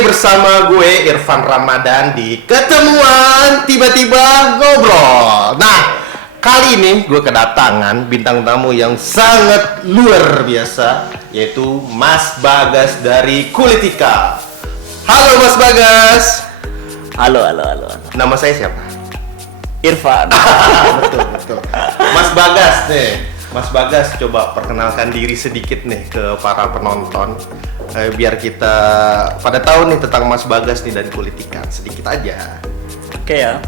bersama gue Irfan Ramadan di Ketemuan Tiba-Tiba Ngobrol. Nah, kali ini gue kedatangan bintang tamu yang sangat luar biasa, yaitu Mas Bagas dari Kulitika. Halo Mas Bagas. Halo. Nama saya siapa? Irfan. Betul. Mas Bagas nih. Mas Bagas, coba perkenalkan diri sedikit nih ke para penonton. Biar kita pada tahu nih tentang Mas Bagas nih dari Kulitika, sedikit aja. Oke ya.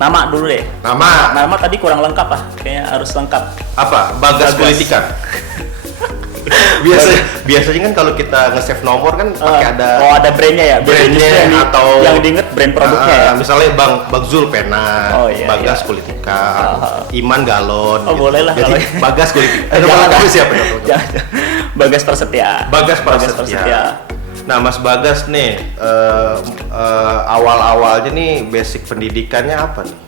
Nama dulu deh. Nama tadi kurang lengkap kayaknya harus lengkap. Apa? Bagas Kulitika. Biasanya kan kalau kita nge-save nomor kan pakai ada brandnya ya. Brandnya atau yang diinget brand produknya ya. Misalnya Bang Zul pena, Bagas iya. Kulitika, Iman Galon. Oh gitu. Boleh lah. Jadi Bagas Kulitika. Nama kamu siapa? Bagas Prasetya. Bagas Prasetya. Nah, Mas Bagas nih, awal-awalnya nih basic pendidikannya apa nih?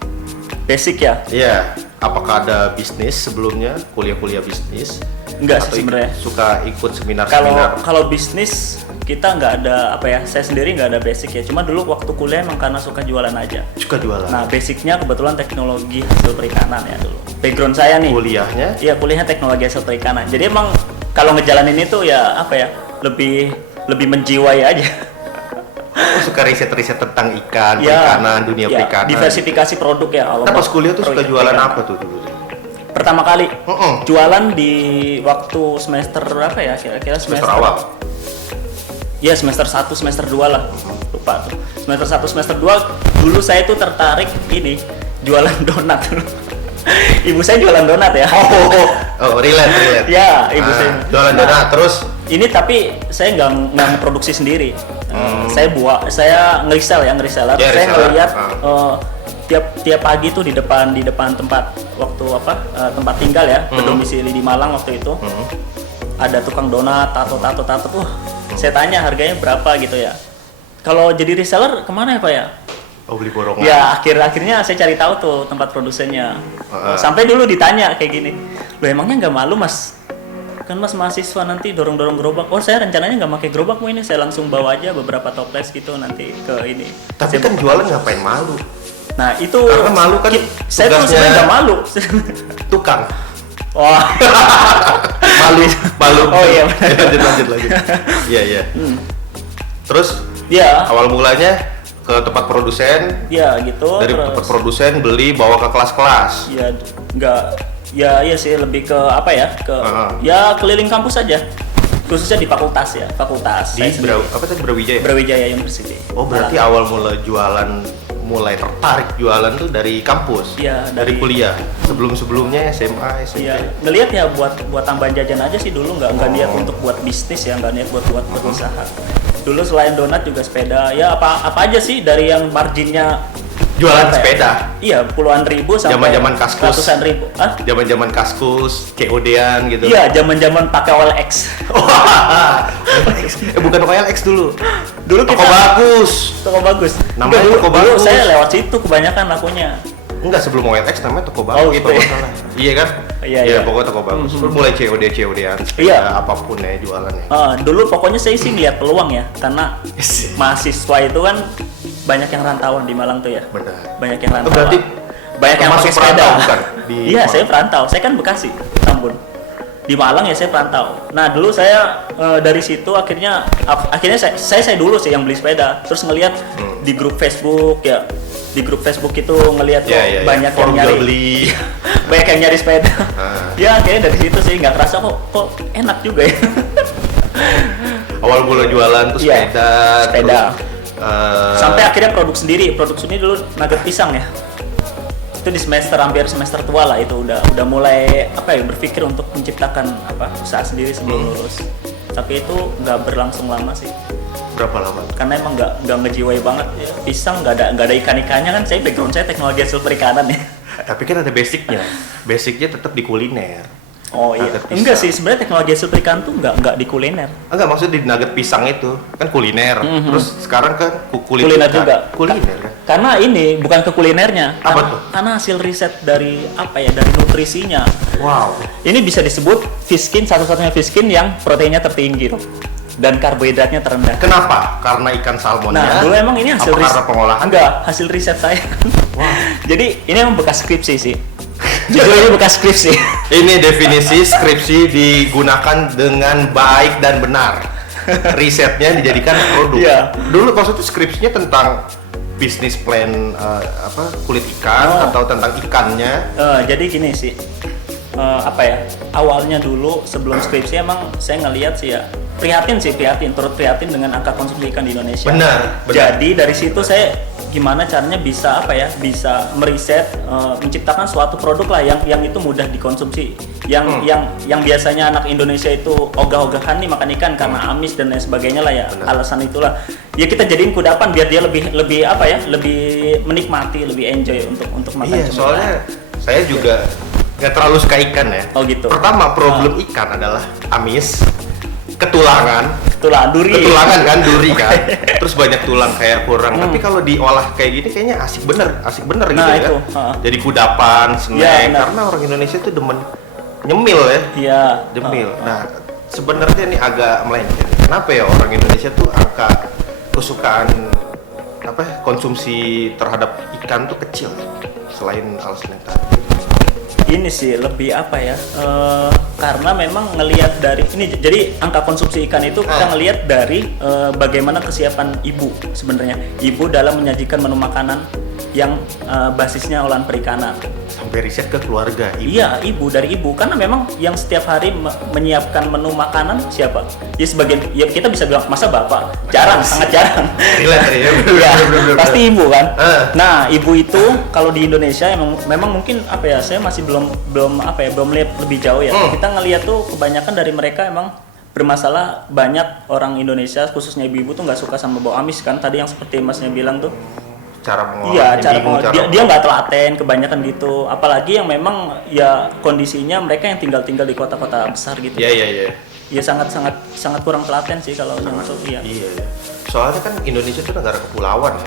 Basic ya? Iya. Apakah ada bisnis sebelumnya, kuliah-kuliah bisnis? Enggak sih sebenarnya. Suka ikut seminar-seminar? Kalau bisnis kita nggak ada saya sendiri nggak ada basic ya. Cuma dulu waktu kuliah emang karena suka jualan aja. Suka jualan. Nah, basicnya kebetulan teknologi hasil perikanan ya dulu. Background saya nih. Kuliahnya? Iya, kuliahnya teknologi hasil perikanan. Jadi emang kalau ngejalanin itu ya lebih menjiwai aja. Suka riset-riset tentang ikan, perikanan, dunia perikanan. Diversifikasi produk ya. Nah, pas kuliah tuh suka jualan apa tuh dulu? Pertama kali jualan di waktu semester berapa ya? Kira-kira semester awal. Ya semester 1, semester 2 lah. Lupa tuh. Semester 1, semester 2 dulu saya tuh tertarik ini jualan donat dulu. Ibu saya jualan donat ya. Relate. Ya, ibu saya jualan donat terus. Ini tapi saya nggak produksi sendiri. Saya ngereseller. Saya ngelihat tiap pagi tuh di depan tempat waktu tempat tinggal ya, berdomisili di Malang waktu itu. Ada tukang donat, tato. Saya tanya harganya berapa gitu ya. Kalau jadi reseller kemana ya Pak ya? Beli borongan. Ya akhirnya saya cari tahu tuh tempat produsennya. Sampai dulu ditanya kayak gini. Loh emangnya nggak malu Mas? Kan Mas mahasiswa nanti dorong gerobak. Oh saya rencananya nggak pakai gerobakmu ini, saya langsung bawa aja beberapa toples gitu nanti ke ini. Tapi kan jualan ngapain malu? Nah itu karena malu kan saya tuh sebenarnya nggak malu. Tukang. Wah. malu. Oh iya. Lanjut. Iya. Terus? Iya. Awal mulanya ke tempat produsen. Iya gitu. Dari tempat produsen beli bawa ke kelas-kelas. Iya nggak. Ya iya sih lebih ke ya keliling kampus aja. Khususnya di fakultas. Di Brawijaya. Brawijaya University. Oh berarti awal mulai tertarik jualan tuh dari kampus. Iya, dari kuliah. Sebelumnya SMA, SMP. Iya, ngelihat ya buat tambahan jajan aja sih dulu, nggak niat untuk buat bisnis ya, nggak niat buat berusaha. Dulu selain donat juga sepeda. Ya apa aja sih dari yang marginnya jualan sepeda. Iya, puluhan ribu sampai zaman kaskus. Ratusan ribu. Zaman kaskus, COD-an gitu. Iya, zaman pakai OLX. Bukan OLX dulu. Dulu Toko bagus. Namanya Toko Bagus. Saya lewat situ kebanyakan lakunya. Enggak, sebelum OLX namanya Toko Bagus. Oh gitu ya. Iya kan? Iya. Pokoknya Toko Bagus. Mulai COD-an, sepeda apapun ya jualannya. Dulu pokoknya saya sih lihat peluang ya, karena mahasiswa itu kan banyak yang rantauan di Malang tuh ya. Benar. Banyak yang rantauan. Berarti banyak yang pakai sepeda. Bukan? Iya, saya perantau. Saya kan Bekasi, Tambun. Di Malang ya saya perantau. Nah dulu saya dari situ akhirnya saya dulu sih yang beli sepeda. Terus ngelihat di grup Facebook ya. Di grup Facebook itu ngelihat banyak yang nyari banyak yang nyari sepeda. Ya akhirnya dari situ sih nggak kerasa kok enak juga ya. Awal mulai jualan tuh sepeda. Terus, sampai akhirnya produk sendiri dulu nugget pisang ya. Itu di hampir semester tua lah itu udah mulai berpikir untuk menciptakan usaha sendiri sebelum lulus. Tapi itu nggak berlangsung lama sih. Berapa lama? Karena emang nggak ngejiwai banget ya. Pisang nggak ada ikan-ikannya kan. Background saya teknologi hasil perikanan ya. Tapi kan ada basicnya tetap di kuliner. Oh iya. Enggak sih, sebenarnya teknologi hasil perikanan tuh enggak di kuliner. Enggak, maksud di nugget pisang itu kan kuliner. Terus sekarang kan kuliner juga. Kuliner kan. Karena ini bukan ke kulinernya. Apa tuh? Karena hasil riset dari dari nutrisinya. Wow. Ini bisa disebut fish skin, satu-satunya fish skin yang proteinnya tertinggi tuh. dan karbohidratnya terendah. Kenapa? Karena ikan salmonnya. Nah, dulu emang ini hasil karena pengolahan? Enggak, hasil riset saya. Wah. Jadi ini emang bekas skripsi sih. Jujur ini bekas skripsi. Ini definisi skripsi digunakan dengan baik dan benar. Risetnya dijadikan produk. Iya. Dulu maksudnya skripsinya tentang bisnis plan kulit ikan atau tentang ikannya. Jadi gini sih. Apa ya? Awalnya dulu sebelum skripsi emang saya ngelihat sih ya turut prihatin dengan angka konsumsi ikan di Indonesia. Benar. Jadi dari situ saya gimana caranya bisa bisa meriset, menciptakan suatu produk lah yang itu mudah dikonsumsi, yang biasanya anak Indonesia itu ogah-ogahan nih makan ikan karena amis dan lain sebagainya lah ya. Benar. Alasan itulah ya kita jadiin kudapan biar dia lebih lebih menikmati, lebih enjoy untuk makan. Iya, soalnya saya juga nggak terlalu suka ikan ya. Oh gitu. Pertama problem ikan adalah amis, ketulangan Ketulangan kan, duri kan. Terus banyak tulang kayak kurang. Tapi kalau diolah kayak gini kayaknya asik bener gitu nah, ya. Itu. Jadi kudapan, snack. Ya, karena orang Indonesia tuh demen nyemil ya. Iya. Nyemil. Nah, sebenarnya ini agak melenceng. Kenapa ya orang Indonesia tuh angka kesukaan konsumsi terhadap ikan tuh kecil selain alasan yang tadi. Ini sih lebih karena memang ngelihat dari ini, jadi angka konsumsi ikan itu kita ngelihat dari bagaimana kesiapan ibu sebenarnya, ibu dalam menyajikan menu makanan yang basisnya olahan perikanan. Sampai riset ke keluarga ibu. Iya, dari ibu, karena memang yang setiap hari menyiapkan menu makanan siapa? Ya sebagian, ya kita bisa bilang masa bapak, sangat jarang. Ya, pasti ibu kan. Nah, ibu itu kalau di Indonesia memang mungkin saya masih belum lihat lebih jauh ya. Kita ngelihat tuh kebanyakan dari mereka emang bermasalah, banyak orang Indonesia khususnya ibu-ibu tuh nggak suka sama bau amis kan. Tadi yang seperti masnya bilang tuh. Cara mengolah. Iya, dia nggak telaten kebanyakan gitu. Apalagi yang memang ya kondisinya mereka yang tinggal di kota-kota besar gitu. Iya. Ya sangat kurang telaten sih kalau yang masuk. Iya. Soalnya kan Indonesia itu negara kepulauan ya.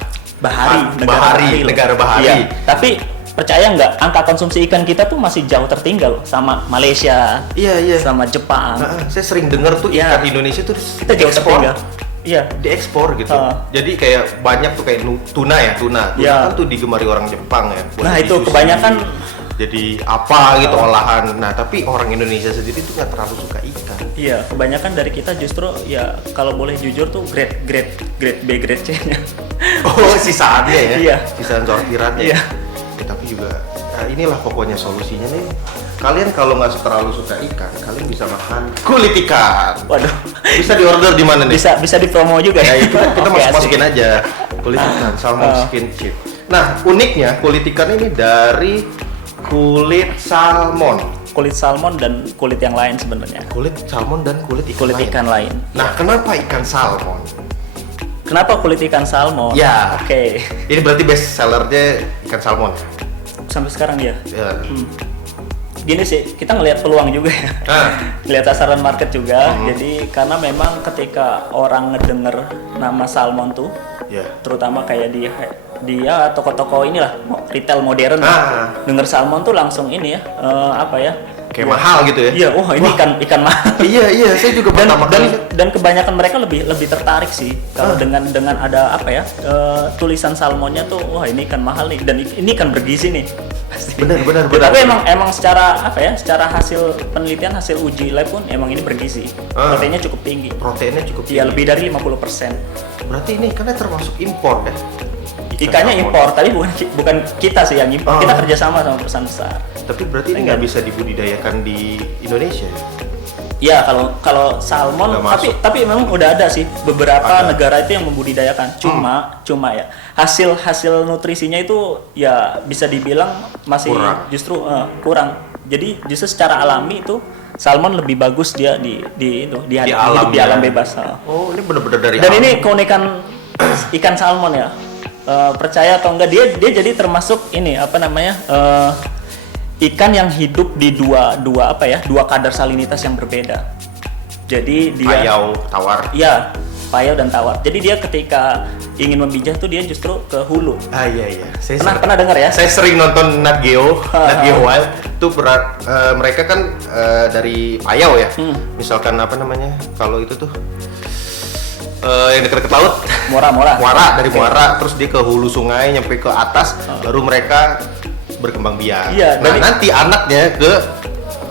Negara bahari. Iya. Tapi percaya nggak, angka konsumsi ikan kita tuh masih jauh tertinggal sama Malaysia. Iya. Sama Jepang. Saya sering dengar tuh ikan Indonesia tuh kita jauh tertinggal. Iya, diekspor gitu. Jadi kayak banyak tuh kayak tuna kan tuh digemari orang Jepang ya. Nah itu sushi, kebanyakan jadi apa gitu olahan. Nah tapi orang Indonesia sendiri tuh nggak terlalu suka ikan. Iya, kebanyakan dari kita justru ya kalau boleh jujur tuh grade B, grade C-nya. Oh, sisaannya ya? Iya. Sisaan sortirannya. Iya. Tapi juga inilah pokoknya solusinya nih. Kalian kalau nggak terlalu suka ikan, kalian bisa makan kulit ikan. Waduh. Bisa diorder di mana nih? Bisa dipromo juga ya. Kita masukin aja kulit ikan, salmon skin chip. Nah, uniknya kulit ikan ini dari kulit salmon. Kulit salmon dan kulit yang lain sebenarnya. Kulit salmon dan kulit ikan lain. Nah, kenapa ikan salmon? Kenapa kulit ikan salmon? Ya. Oke. Ini berarti best sellernya ikan salmon. Sampai sekarang ya. Gini sih, kita ngelihat peluang juga ya. Ngelihat sasaran market juga. Jadi karena memang ketika orang ngedenger nama salmon tuh, terutama kayak dia toko-toko inilah retail modern, denger salmon tuh langsung ini ya, kayak mahal gitu ya. Iya, ini ikan mahal. Iya, saya juga pertama kali. Dan kebanyakan mereka lebih tertarik sih kalau dengan ada tulisan salmonnya tuh, wah ini ikan mahal nih, dan ini ikan bergizi nih. Benar. Tapi emang secara hasil penelitian, hasil uji lab pun emang ini bergizi. Proteinnya cukup tinggi. Iya, lebih dari 50%. Berarti ini ikannya termasuk impor ya? Ikannya impor, tapi bukan kita sih yang impor. Kita kerjasama sama perusahaan besar. Tapi berarti ini nggak bisa dibudidayakan di Indonesia? Ya, kalau salmon, tapi memang udah ada sih beberapa negara itu yang membudidayakan. Cuma ya hasil nutrisinya itu ya bisa dibilang masih justru kurang. Jadi justru secara alami itu salmon lebih bagus dia di alam bebas. Oh, ini benar-benar dari dan alam. Ini keunikan ikan salmon ya. Percaya atau enggak, dia jadi termasuk ini ikan yang hidup di dua kadar salinitas yang berbeda. Jadi dia payau, tawar. Iya, payau dan tawar. Jadi dia ketika ingin membijah tuh dia justru ke hulu. Iya. Pernah dengar ya? Saya sering nonton Nat Geo Wild. Tuh mereka kan dari payau ya. Misalkan kalau itu tuh yang dekat laut. Muara dari Muara, terus dia ke hulu sungai nyampe ke atas, baru mereka berkembang biak. Iya, nah nanti anaknya ke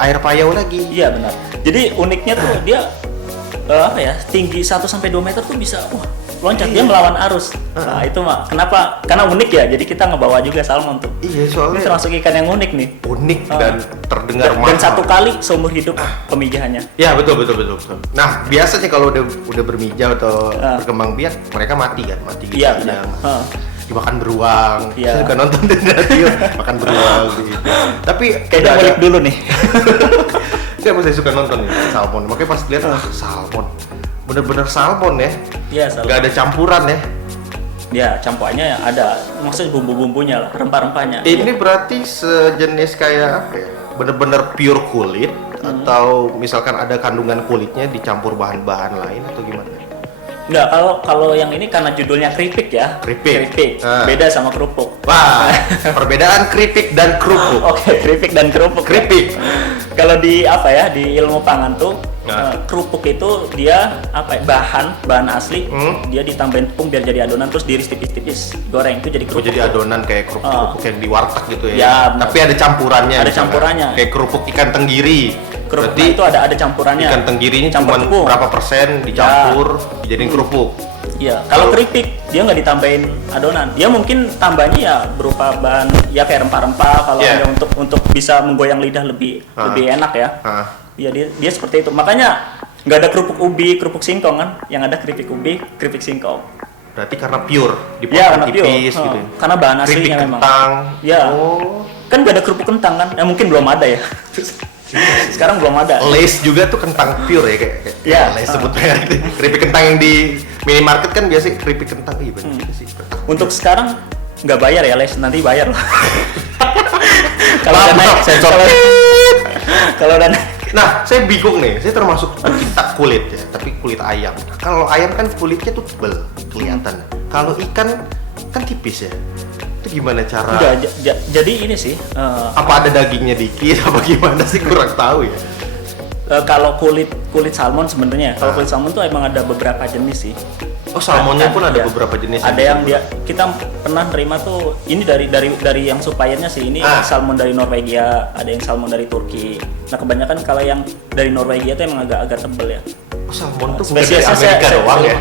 air payau lagi. Iya benar. Jadi uniknya tuh dia tinggi 1-2 meter tuh bisa loncat, dia melawan arus. Nah itu mah kenapa? Karena unik ya. Jadi kita ngebawa juga salmon tuh. Iya, soalnya ini termasuk ikan yang unik nih. Unik dan terdengar mahal. Dan 1 kali seumur hidup pemijahannya. Ya betul. Nah biasanya kalau udah bermijah atau berkembang biak, mereka mati kan, gitu. Iya benar. Dimakan beruang. Saya suka nonton di radio makan beruang gitu. Tapi kayaknya balik dulu nih. Saya suka nonton nih salmon. Makanya pas lihat salmon, bener-bener salmon ya. Iya, salmon. Gak ada campuran ya. Ya, campurannya ada, maksudnya bumbu-bumbunya lah, rempah-rempahnya. Ini berarti sejenis kayak apa ya? Bener-bener pure kulit atau misalkan ada kandungan kulitnya dicampur bahan-bahan lain atau gimana? Enggak, kalau yang ini karena judulnya keripik ya. Keripik. Beda sama kerupuk. Wah, perbedaan keripik dan kerupuk. Oke, keripik dan kerupuk. Keripik. Kalau di di ilmu pangan tuh kerupuk itu dia bahan asli, dia ditambahin tepung biar jadi adonan, terus diiris tipis-tipis, goreng, itu jadi kerupuk. Jadi adonan kayak kerupuk yang di warteg gitu ya. Ya, tapi ada campurannya. Ada campurannya. Kayak kerupuk ikan tenggiri. Kerupuk itu ada campurannya. Ikan tenggirinya cuma berapa persen dicampur dijadiin kerupuk. Iya, kalau keripik dia nggak ditambahin adonan. Dia mungkin tambahnya ya berupa bahan ya kayak rempah-rempah kalau ada untuk bisa menggoyang lidah lebih enak ya. Iya, dia seperti itu. Makanya nggak ada kerupuk ubi, kerupuk singkong kan. Yang ada keripik ubi, keripik singkong. Berarti karena pure, dipotong tipis gitu. Karena bahan aslinya keripik memang. kentang. Ya. Kan nggak ada kerupuk kentang kan? Mungkin belum ada ya. Sekarang belum ada. Lace juga tuh kentang pure ya kayak Lace sebut merek. Keripik kentang yang di minimarket kan biasa keripik kentang sih. Untuk sekarang nggak bayar ya Lace, nanti bayar loh. Kalau udah naik sensor. Kalau udah naik. Nah, saya bingung nih. Saya termasuk pecinta kulit ya, tapi kulit ayam. Kalau ayam kan kulitnya tuh tebel, kelihatan. Kalau ikan kan tipis ya. Itu gimana cara? Enggak, jadi ini sih. Apa ada dagingnya dikit? Apa gimana sih, kurang tahu ya. Kalau kulit salmon sebenarnya, kalau kulit salmon tuh emang ada beberapa jenis sih. Oh, salmonnya pun ada beberapa jenis. Ada yang kita pernah terima tuh ini dari yang suppliernya sih, ini salmon dari Norwegia, ada yang salmon dari Turki. Nah kebanyakan kalau yang dari Norwegia tuh emang agak tebel ya. Oh, salmon tuh bukan dari Amerika doang ya?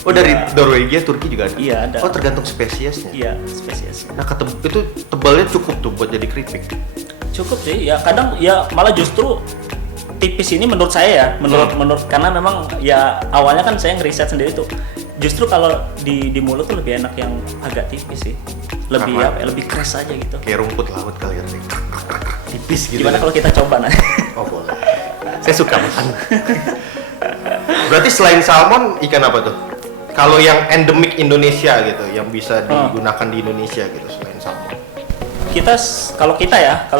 Oh, dari Norwegia, Turki juga ada? Iya, ada. Oh, tergantung spesiesnya? Iya, spesiesnya. Nah, itu tebalnya cukup tuh buat jadi keripik? Cukup sih, ya kadang ya malah justru tipis ini menurut saya ya, menurut karena memang ya awalnya kan saya ngeriset sendiri tuh. Justru kalau di mulut tuh lebih enak yang agak tipis sih. Lebih keras aja gitu. Kayak rumput laut kali ya. Tipis gitu. Gimana kalau kita coba nanti? Oh, boleh. Saya suka makan. Berarti selain salmon, ikan apa tuh? Kalau yang endemik Indonesia gitu, yang bisa digunakan di Indonesia gitu selain salmon. Kalau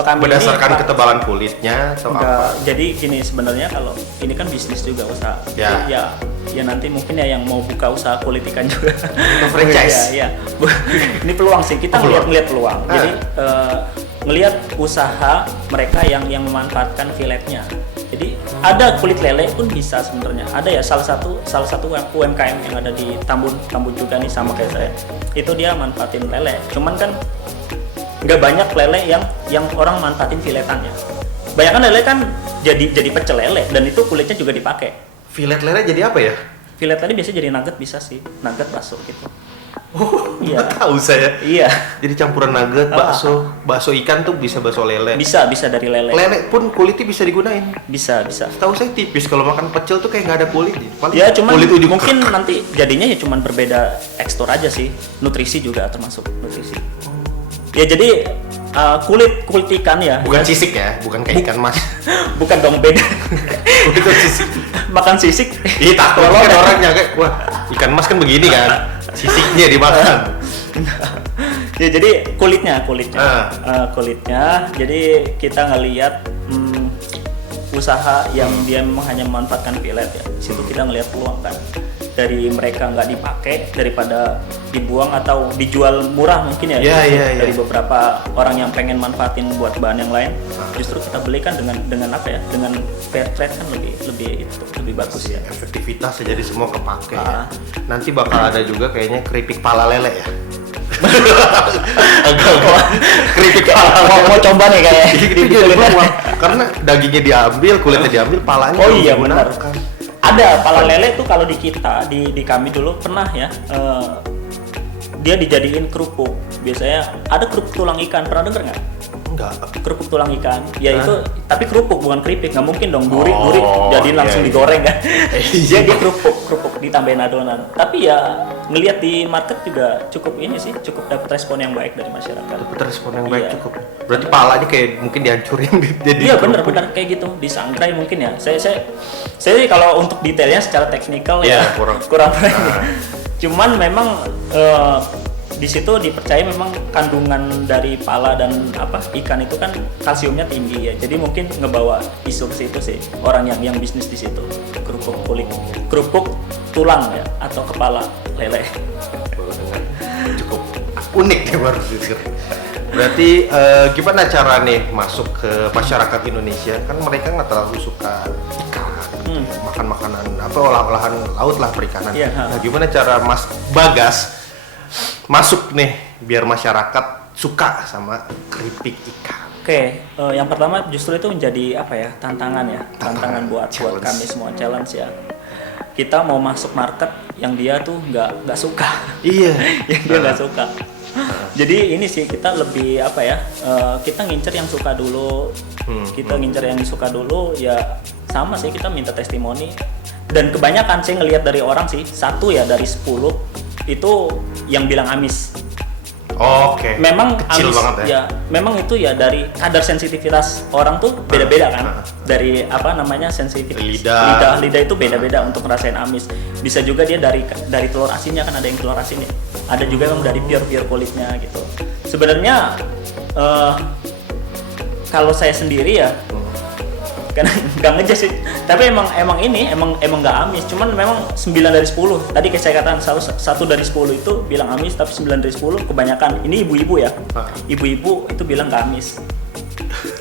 kami berdasarkan ketebalan kulitnya atau apa? Jadi gini sebenarnya, kalau ini kan bisnis juga usaha. Ya Nanti mungkin ya yang mau buka usaha kulit ikan juga. Franchise. Ya. Ini peluang sih, kita ngelihat peluang. Jadi ngelihat usaha mereka yang memanfaatkan filetnya. Jadi ada kulit lele pun bisa sebenarnya. Ada ya salah satu UMKM yang ada di Tambun juga nih sama kayak saya. Itu dia manfaatin lele. Cuman kan nggak banyak lele yang orang manfaatin filetannya. Banyak kan lele kan jadi pecel lele dan itu kulitnya juga dipakai. Filet lele jadi apa ya? Filet lele biasanya jadi nugget, bisa sih, nugget bakso gitu. Oh, iya. Tahu saya. Iya. Jadi campuran nugget, bakso ikan tuh bisa bakso lele. Bisa dari lele. Lele pun kulitnya bisa digunain. Bisa. Tahu saya tipis, kalau makan pecel tuh kayak nggak ada kulitnya. Ya cuman mungkin nanti jadinya ya cuman berbeda tekstur aja sih. Nutrisi juga termasuk nutrisi. Ya jadi kulit ikan ya. Bukan sisik ya, bukan kayak ikan mas. Bukan dong, beda. Bukan sisik. Makan sisik. Iya takut kan orangnya kayak wah ikan mas kan begini kan, sisiknya dimakan. Ya jadi kulitnya. Jadi kita ngelihat usaha yang dia memang hanya memanfaatkan filet ya. Di situ kita ngelihat peluang kan. dari mereka nggak dipakai daripada dibuang atau dijual murah mungkin ya. Dari beberapa orang yang pengen manfaatin buat bahan yang lain, justru kita belikan dengan apa ya, dengan fair trade kan lebih bagus ya. Efektivitas jadi semua kepake ya. Nanti bakal ada juga kayaknya keripik pala lele ya. Keripik pala mau coba nih kayak karena dagingnya diambil, kulitnya diambil, palanya iya benar. Ada pala lele tuh kalau di kita di kami dulu pernah ya, dia dijadiin kerupuk. Biasanya ada kerupuk tulang ikan, pernah denger nggak? Enggak. Kerupuk tulang ikan, ya itu tapi kerupuk bukan keripik, nggak mungkin dong duri jadi langsung digoreng kan. Dia kerupuk ditambahin adonan. Tapi ya ngelihat di market juga cukup dapat respon yang baik dari masyarakat. Dapat respon yang baik cukup. Berarti palanya kayak mungkin dihancurin jadi. Iya benar kayak gitu, disangrai mungkin ya. Saya kalau untuk detailnya secara teknikal ya kurang. Cuman memang di situ dipercaya memang kandungan dari pala dan ikan itu kan kalsiumnya tinggi ya. Jadi mungkin ngebawa isu ke situ sih orang yang bisnis di situ. Kerupuk tulang ya atau kepala lele. Cukup unik ya baru jujur. Berarti gimana cara nih masuk ke masyarakat Indonesia? Kan mereka nggak terlalu suka ikan, makan makanan olahan laut lah, perikanan. Nah, gimana cara Mas Bagas masuk nih biar masyarakat suka sama keripik ikan? Oke, yang pertama justru itu menjadi tantangan buat kami semua, challenge ya. Kita mau masuk market yang dia tuh nggak suka. Iya. Yang dia nggak suka. Jadi ini sih kita lebih kita ngincer yang suka dulu. Ngincer yang suka dulu ya, sama sih kita minta testimoni. Dan kebanyakan sih ngelihat dari orang sih, 1 ya dari 10 itu yang bilang amis. Oke. Memang kecil amis banget ya. Memang itu ya dari kadar sensitivitas orang tuh beda-beda kan. Dari sensitif lidah itu beda-beda untuk ngerasain amis. Bisa juga dia dari telur asinnya, kan ada yang telur asin ya. Ada juga yang dari pure kulitnya gitu. Sebenarnya kalau saya sendiri ya karena nggak ngejas sih, tapi emang nggak amis, cuman memang 9 dari 10 tadi kayak saya katakan, 1 dari 10 itu bilang amis, tapi 9 dari 10 kebanyakan ini ibu-ibu ya, ibu-ibu itu bilang nggak amis.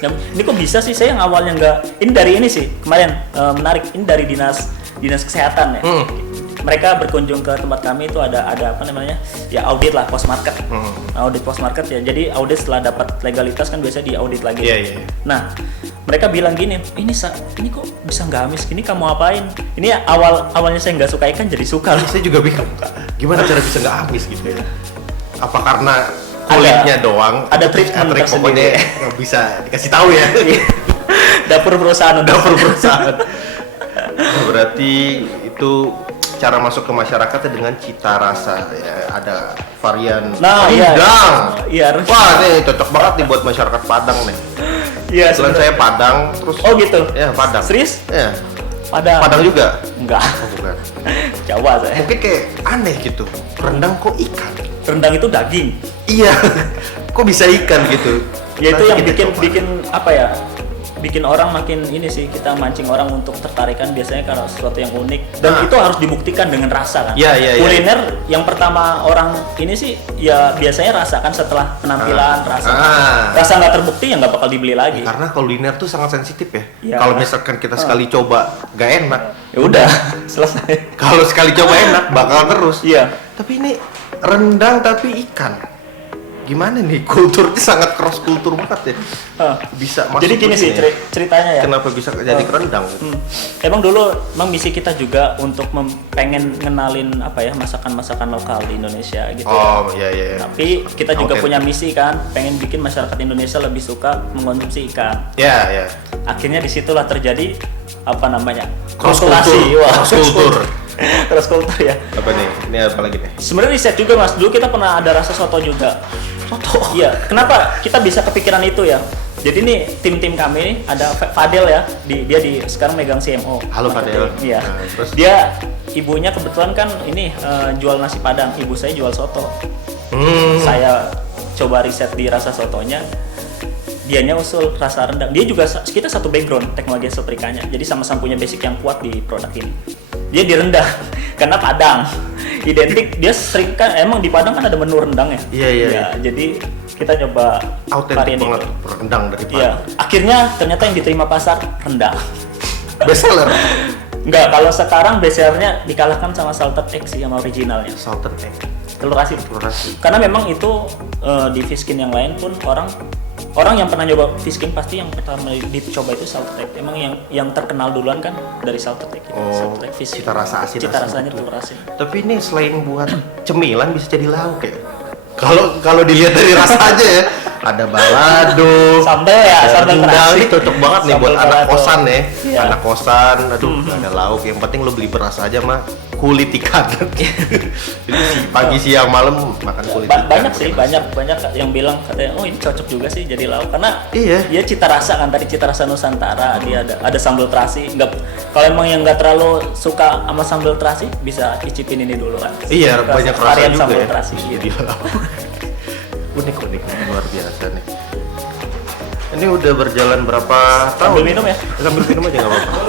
Ini kok bisa sih, saya yang awalnya nggak, ini dari ini sih kemarin menarik, ini dari dinas kesehatan ya. Mereka berkunjung ke tempat kami itu ada audit lah post market. Audit post market ya. Jadi audit setelah dapat legalitas kan biasa diaudit lagi. Yeah. Nah, mereka bilang gini, ini kok bisa nggak amis? Ini kamu apain? Ini awalnya saya nggak suka ikan jadi suka. Saya juga bingung. Gimana cara bisa nggak amis gitu ya? Apa karena kulitnya doang? Ada treatment pokoknya nggak bisa dikasih tahu ya. Dapur perusahaan. Berarti itu cara masuk ke masyarakat dengan cita rasa ya, ada varian rendang. Iya. Wah, ini cocok banget nih buat masyarakat Padang nih. Iya, selain saya Padang, terus gitu. Ya, Padang. Serius? Iya. Padang juga? Enggak. Bukan. Jawa saya. Mungkin kayak aneh gitu. Rendang kok ikan? Rendang itu daging. Iya. Kok bisa ikan gitu? Ya itu yang bikin orang makin ini sih, kita mancing orang untuk tertarikan biasanya kalau sesuatu yang unik dan itu harus dibuktikan dengan rasa kan. Kuliner yang pertama orang ini sih ya biasanya rasakan setelah penampilan, rasa nggak terbukti ya nggak bakal dibeli lagi. Karena kuliner tuh sangat sensitif ya. Kalau misalkan kita sekali coba nggak enak, ya udah selesai. Kalau sekali coba enak bakal terus. Iya. Tapi ini rendang tapi ikan. Gimana nih, kulturnya sangat cross kultur banget ya. Bisa masuk. Jadi gini sih ceritanya ya. Kenapa bisa jadi rendang? Emang dulu misi kita juga untuk pengen ngenalin masakan-masakan lokal di Indonesia gitu. Iya. Tapi kita juga punya misi kan, pengen bikin masyarakat Indonesia lebih suka mengkonsumsi ikan. Iya. Akhirnya disitulah terjadi cross kultur. Cross kultur ya. Apa nih? Ini apa lagi nih? Sebenarnya riset juga Mas. Dulu kita pernah ada rasa soto juga. Soto. Iya. Kenapa kita bisa kepikiran itu ya? Jadi nih tim kami ada Fadel ya. Dia sekarang megang CMO. Halo Fadel. Iya. Dia ibunya kebetulan kan ini jual nasi Padang. Ibu saya jual soto. Saya coba riset di rasa sotonya. Dianya usul rasa rendang. Dia juga kita satu background teknologi setrikanya. Jadi sama-sama punya basic yang kuat di produk ini. dia di rendang karena Padang identik, dia sering kan emang di Padang kan ada menu rendang ya. Iya. Jadi kita coba autentik banget rendang dari Padang. Iya. Akhirnya ternyata yang diterima pasar rendang. Best seller. Enggak, kalau sekarang best sellernya dikalahkan sama salted egg sih, sama originalnya. Salted egg. Telur asin. Karena memang itu di Fishkin yang lain pun orang yang pernah nyoba Fishkin pasti yang pertama dicoba itu salted egg. Emang yang terkenal duluan kan dari salted egg. Salted egg fish. Cita rasa asin. Cita rasanya telur asin. Tapi ini selain buat cemilan bisa jadi lauk ya. Kalau dilihat dari rasa aja ya, ada balado, sambal ya, sambal terasi. Ini cocok banget nih buat anak kosan ya. Iya. Anak kosan, aduh gak ada lauk. Yang penting lo beli beras aja mah kulit ikan. Jadi pagi siang malam makan kulit ikan. Banyak sih, banyak yang bilang katanya, oh ini cocok juga sih jadi lauk karena dia cita rasa kan, tadi cita rasa Nusantara, dia ada sambal terasi. Kalau emang yang nggak terlalu suka sama sambal terasi bisa cicipin ini dulu kan. Iya, banyak rasa juga sambal ya. Terasi, gitu. Unik luar biasa nih. Ini udah berjalan berapa tahun? Sambil minum ya? Sambil minum aja nggak apa-apa.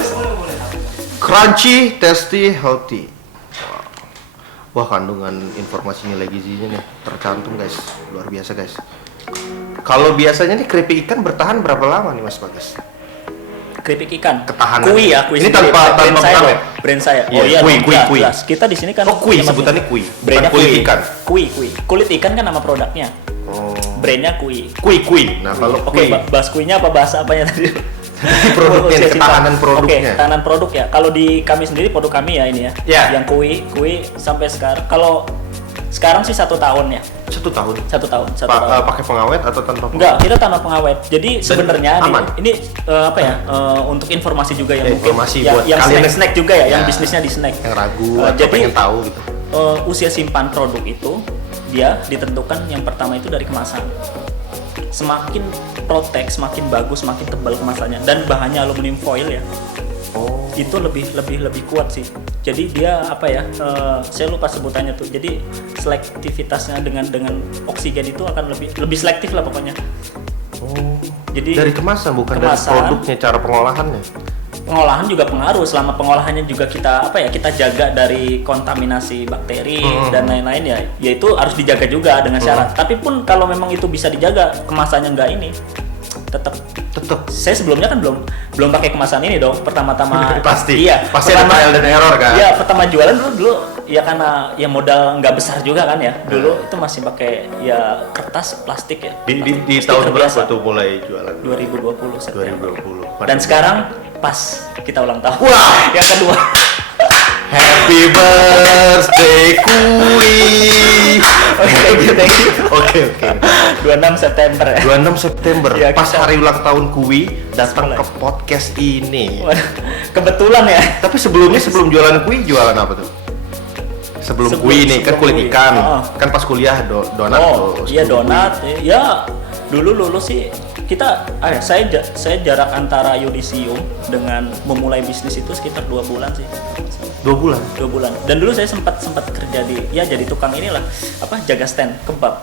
Crunchy, tasty, healthy. Wah, kandungan informasi nilai gizinya nih tercantum guys, luar biasa guys. Kalau biasanya nih keripik ikan bertahan berapa lama nih Mas Bagas? Keripik ikan. Ketahanan. Kui Ini tanpa pengawet. Brand saya. Yeah, Oh iya, kui. Kita di sini kan. Oh, kui sebutannya kui. Brandnya kulit kui. ikan. Kui. Kulit ikan kan nama produknya. Oh. Brandnya kui. Kui. Nah, kalau kui. Bahas kuinya apa bahasa apanya tadi? Produknya, ketahanan produknya. Ketahanan produk ya. Kalau di kami sendiri produk kami ya ini ya. Yeah. Yang kui sampai sekarang. Kalau sekarang sih 1 tahun ya. 1 tahun. 1 tahun. Pakai pengawet atau tanpa pengawet? Enggak, kita tanpa pengawet. Jadi sebenarnya ini untuk informasi juga yang mungkin yang snack juga ya, yang bisnisnya di snack. Yang ragu atau pengen tahu gitu. Usia simpan produk itu dia ditentukan yang pertama itu dari kemasan. Semakin protek, semakin bagus, semakin tebal kemasannya dan bahannya aluminium foil ya. Oh. Itu lebih kuat sih. Jadi dia saya lupa sebutannya tuh. Jadi selektivitasnya dengan oksigen itu akan lebih selektif lah pokoknya. Oh. Jadi dari kemasan bukan dari produknya, cara pengolahannya. Pengolahan juga pengaruh. Selama pengolahannya juga kita jaga dari kontaminasi bakteri dan lain-lain ya. Ya itu harus dijaga juga dengan syarat. Tapi pun kalau memang itu bisa dijaga, kemasannya enggak ini, tetap saya sebelumnya kan belum pakai kemasan ini dong pertama-tama. pasti ada trial dan error kan. Iya, pertama jualan dulu ya karena ya modal nggak besar juga kan ya. Dulu itu masih pakai ya kertas plastik ya. Di tahun berapa tuh mulai jualan? 2020 September. 2020. Dan sekarang pas kita ulang tahun. Wah, yang kedua. Happy birthday Kui. Thank you. Oke. 26 September ya. 26 September. Ya, pas hari ulang tahun Kui datang ke podcast ini. Kebetulan ya. Tapi sebelum jualan Kui jualan apa tuh? Sebelum Kui nih kan kulit ikan. Kan pas kuliah donat tuh. Iya donat. Ya dulu lulus sih saya jarak antara yudisium dengan memulai bisnis itu sekitar 2 bulan sih. 2 bulan. Dan dulu saya sempat kerja jadi tukang inilah jaga stand kebab.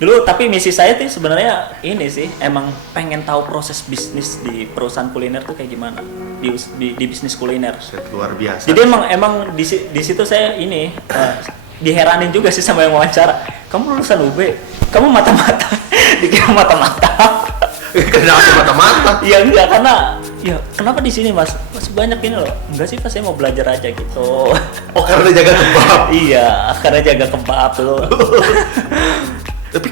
Dulu tapi misi saya tuh sebenarnya ini sih emang pengen tahu proses bisnis di perusahaan kuliner tuh kayak gimana di bisnis kuliner. Luar biasa. Jadi emang di situ saya ini diheranin juga sih sama yang wawancara. Kamu lulusan UB, kamu mata-mata, dikira mata-mata. Kenapa mata-mata? Iya enggak, karena ya kenapa di sini mas banyak ini loh. Enggak sih pas saya mau belajar aja gitu. Oh karena jaga kebab? Iya, karena jaga kebab loh. Tapi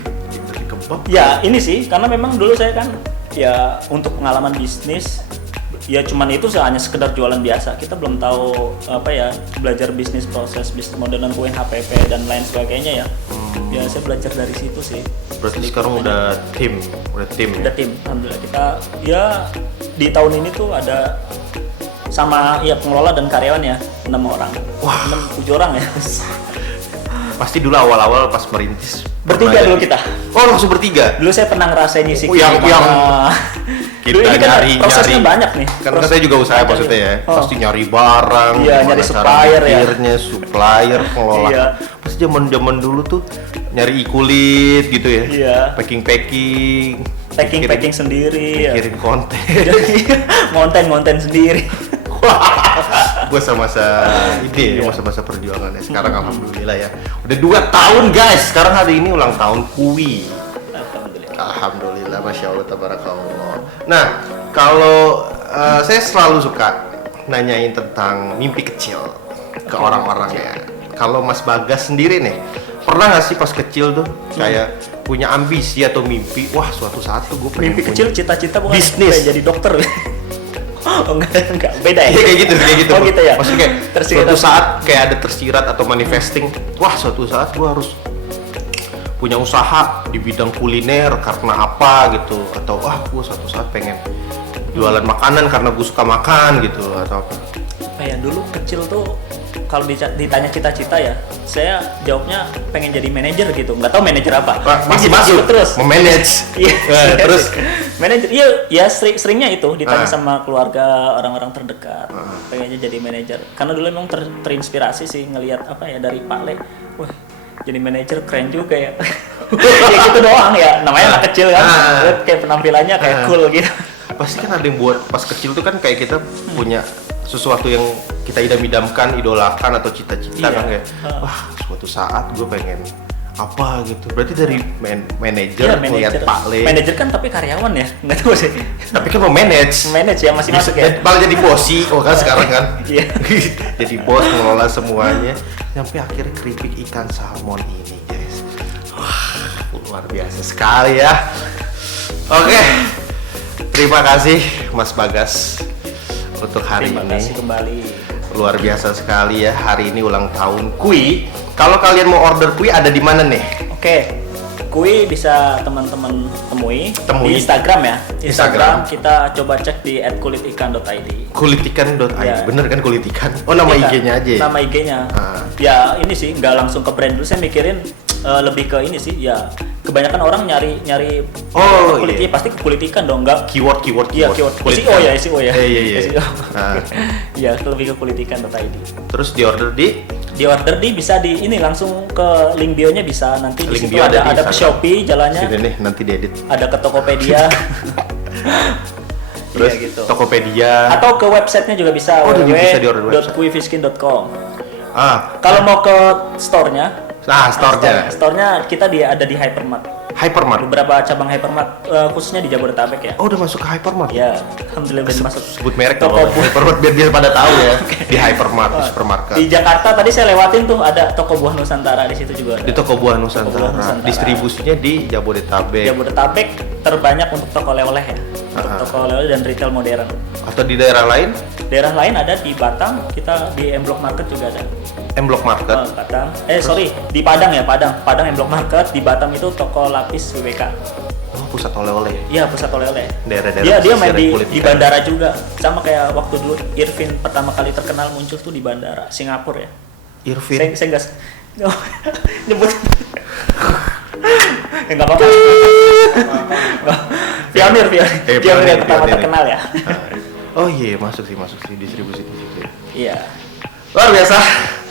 dari kebab? Ya ini sih, karena memang dulu saya kan ya untuk pengalaman bisnis ya cuman itu hanya sekedar jualan biasa. Kita belum tahu belajar bisnis proses bisnis modern UNHPP dan lain sebagainya ya. Ya saya belajar dari situ sih. Berarti sekarang udah tim ya? Udah tim, alhamdulillah kita ya di tahun ini tuh ada sama ya pengelola dan karyawan ya 6 orang. Wah, 7 orang ya. Pasti dulu awal-awal pas merintis bertiga dulu kita. Oh langsung bertiga? Dulu saya pernah ngerasain nyisik yang dulu ini kan prosesnya banyak nih. Kan saya juga usaha maksudnya ya. Pasti nyari barang, nyari supplier ya. Supplier, pengelola. Iya. Pasti zaman dulu tuh nyari kulit gitu ya. Iya. Packing sendiri. Kirim konten. Ngonten sendiri. Masa-masa ini, masa-masa perjuangannya. Sekarang alhamdulillah ya. Udah 2 tahun guys. Sekarang hari ini ulang tahun Kui. Alhamdulillah, masya Allah, tabarakallah. Nah, kalau saya selalu suka nanyain tentang mimpi kecil ke orang-orang ya. Kalau Mas Bagas sendiri nih, pernah nggak sih pas kecil tuh kayak punya ambisi atau mimpi? Wah, suatu saat tuh gue pengen Mimpi kecil, cita-cita bukan bisnis. pengen jadi dokter. Oh, enggak, beda ya? Iya kayak gitu. Oh gitu ya? Maksudnya kayak Tersirat. suatu saat kayak ada tersirat atau manifesting. Wah, suatu saat gue harus punya usaha di bidang kuliner karena apa gitu, atau wah gue suatu saat pengen jualan makanan karena gue suka makan gitu, atau apa. Kayak dulu kecil tuh kalau ditanya cita-cita ya, saya jawabnya pengen jadi manajer gitu. Nggak tahu manajer apa. Masih Gitu masuk terus. memanage. Iya. Terus manajer. Iya, ya seringnya itu ditanya sama keluarga, orang-orang terdekat. Pengennya jadi manajer. Karena dulu emang terinspirasi sih ngelihat apa ya dari Pak Le. Wah, jadi manajer keren juga ya. Ya gitu doang ya. Namanya anak kecil kan. Lihat kayak penampilannya kayak cool gitu. pasti kan ada yang buat pas kecil tuh kan kayak kita punya sesuatu yang kita idam-idamkan, idolakan atau cita-cita kan kayak wah suatu saat gue pengen apa gitu. Berarti dari manajer lihat Pak Le. Manajer kan tapi karyawan ya, nggak tahu sih. Tapi kan mau manage Ya masih masuk ya. Malah jadi bosi, kan sekarang kan. Iya. Jadi bos mengelola semuanya. Sampai akhirnya keripik ikan salmon ini guys. Wah luar biasa sekali ya. Oke. Terima kasih Mas Bagas untuk hari ini. Terima kasih kembali. Luar biasa sekali ya, hari ini ulang tahun Kui. Kalau kalian mau order Kui ada di mana nih? Oke. Kui bisa teman-teman temui di Instagram ya. Instagram kita coba cek di @kulitikan.id. Kulitikan.id. Ya. Bener kan kulit ikan? Oh nama IG-nya aja. Nama IG-nya. Ya ini sih nggak langsung ke brand dulu, saya mikirin lebih ke ini sih ya. Kebanyakan orang nyari kulit ikan pasti ke kulit ikan dong, nggak keyword. Iya, keyword. SEO ya. Iya. SEO. Iya, lebih ke kulitikan.id. Terus diorder di bisa di ini langsung ke link bio-nya bisa, nanti di link situ bio ada ke Shopee jalannya. Sini nih nanti diedit. Ada ke Tokopedia. Terus ya, gitu. Tokopedia Atau ke websitenya juga bisa, bisa diorder website. www.kuifiskin.com. Kalau mau ke store-nya, store-nya kita ada di Hypermart. Beberapa cabang Hypermart, khususnya di Jabodetabek ya. Oh, udah masuk ke Hypermart? Ya, alhamdulillah udah masuk. Sebut merek kalau Hypermart biar pada tahu ya. Di Hypermart, di supermarket. Di Jakarta tadi saya lewatin tuh ada Toko Buah Nusantara, di situ juga ada. Di Toko Buah Nusantara. Distribusinya di Jabodetabek. Jabodetabek terbanyak untuk toko oleh-oleh ya. Untuk toko oleh-oleh dan retail modern. Atau di daerah lain? Daerah lain ada di Batam, kita di M Block Market juga ada. M Block Market. Batam. Di Padang ya, Padang M Block Market. Di Batam itu toko lapis WBK. Oh, pusat oleh-oleh. Iya, pusat oleh-oleh. Daerah-daerah. Dia main di bandara juga. Sama kayak waktu dulu Irvin pertama kali terkenal muncul tuh di bandara Singapura ya. Irvin. Saya enggak nyebut. Enggak apa-apa. Pionir yang pertama terkenal ya. Oh iya, masuk sih distribusi di situ. Iya. Luar biasa.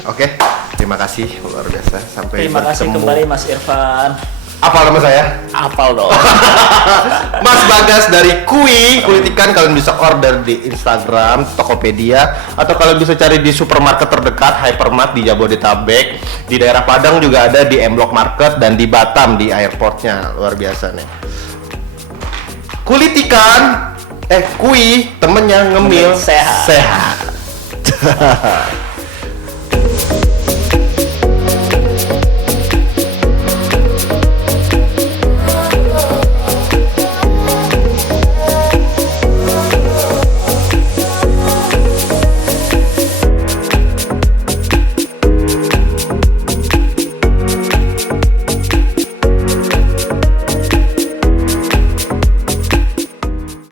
Oke, terima kasih luar biasa. Sampai terima kasih kembali Mas Irfan. Apal nama saya? Apal dong. Mas Bagas dari Kui Kulitikan, kalian bisa order di Instagram, Tokopedia, atau kalian bisa cari di supermarket terdekat Hypermart di Jabodetabek. Di daerah Padang juga ada di M Block Market dan di Batam di airportnya. Luar biasa nih. Kulitikan, Kui temennya ngemil sehat.